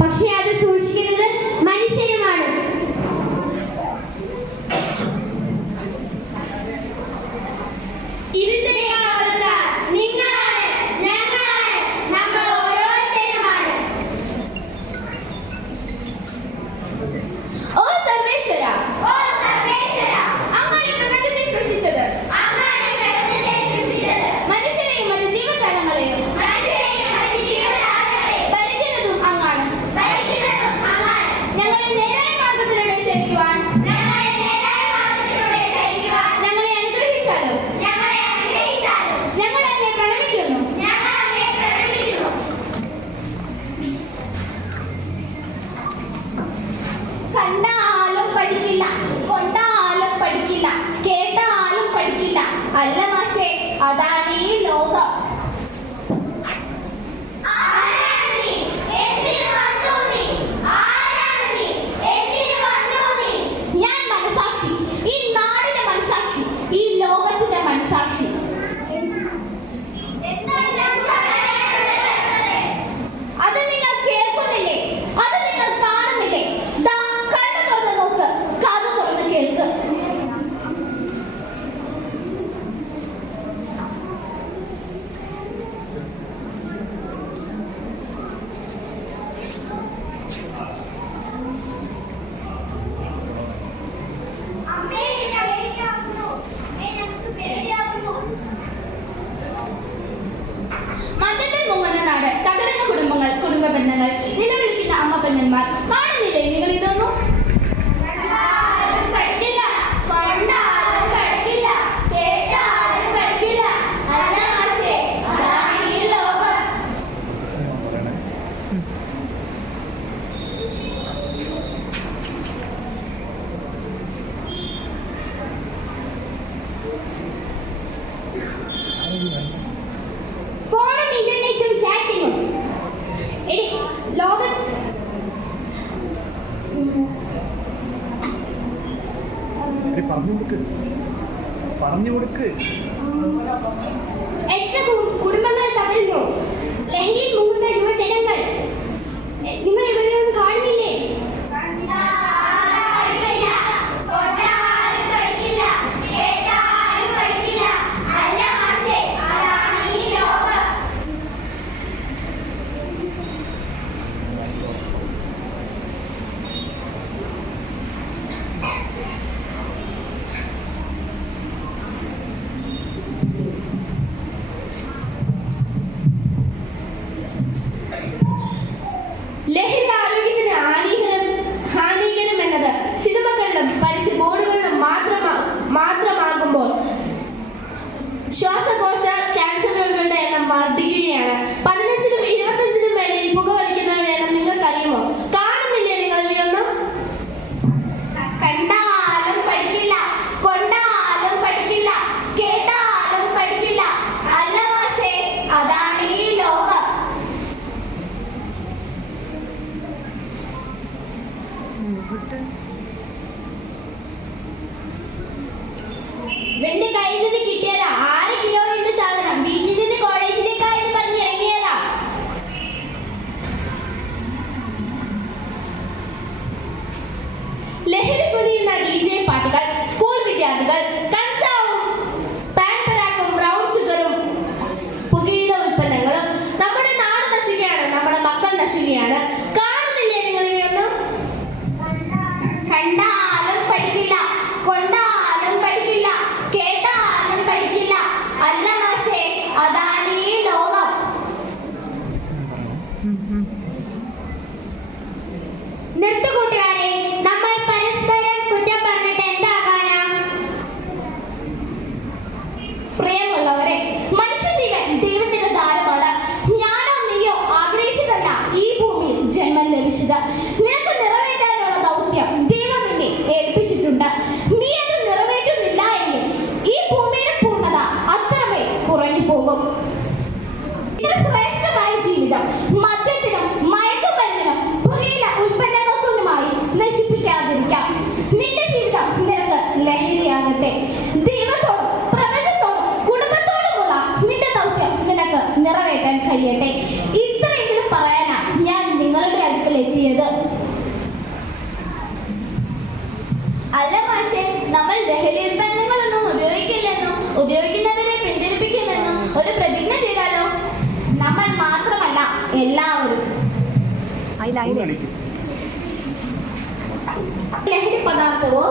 പക്ഷേ അത് Adán പെണ്ണുങ്ങൾ. നിലവിളിക്കുന്ന അമ്മ പെണ്ണന്മാർ കാണുന്നില്ലേ നിങ്ങൾ ഇതൊന്നും? Thank you. കൊടുക്ക്. പറഞ്ഞു കൊടുക്ക്. കുടുംബങ്ങൾ തകരുന്നു? ലഹരിയിൽ മുങ്ങുന്ന യുവജനങ്ങൾ. നിങ്ങൾ ഇവരെയൊന്നും കാണുന്നില്ല ലഭിച്ചത്. നിനക്ക് നിറവേറ്റാനുള്ള ദൗത്യം ദൈവം നിന്നെ ഏൽപ്പിച്ചിട്ടുണ്ട്. നീ അത് നിറവേറ്റുന്നില്ല എങ്കിൽ ഈ ഭൂമിയുടെ പൂർണത അത്രമേ കുറഞ്ഞു പോകും ഇത്ര ശ്രേഷ്ഠമായ ജീവിതം മദ്യത്തിനും മയക്കുമരുന്നിനും പുകയില ഉൽപ്പന്നങ്ങൾക്കുമായി നശിപ്പിക്കാതിരിക്കാം. നിന്റെ ജീവിതം നിനക്ക് ലഹരിയാകട്ടെ. ദൈവത്തോടും പ്രപഞ്ചത്തോടും കുടുംബത്തോടുമുള്ള നിന്റെ ദൗത്യം നിനക്ക് നിറവേറ്റാൻ കഴിയട്ടെ. പക്ഷേ നമ്മൾ ലഹരി ഉൽപ്പന്നങ്ങളൊന്നും ഉപയോഗിക്കില്ലെന്നും ഉപയോഗിക്കുന്നവരെ പിന്തിരിപ്പിക്കുമെന്നും ഒരു പ്രതിജ്ഞ ചെയ്താലോ? നമ്മൾ മാത്രമല്ല എല്ലാവരും. ലഹരി പദാർത്ഥവും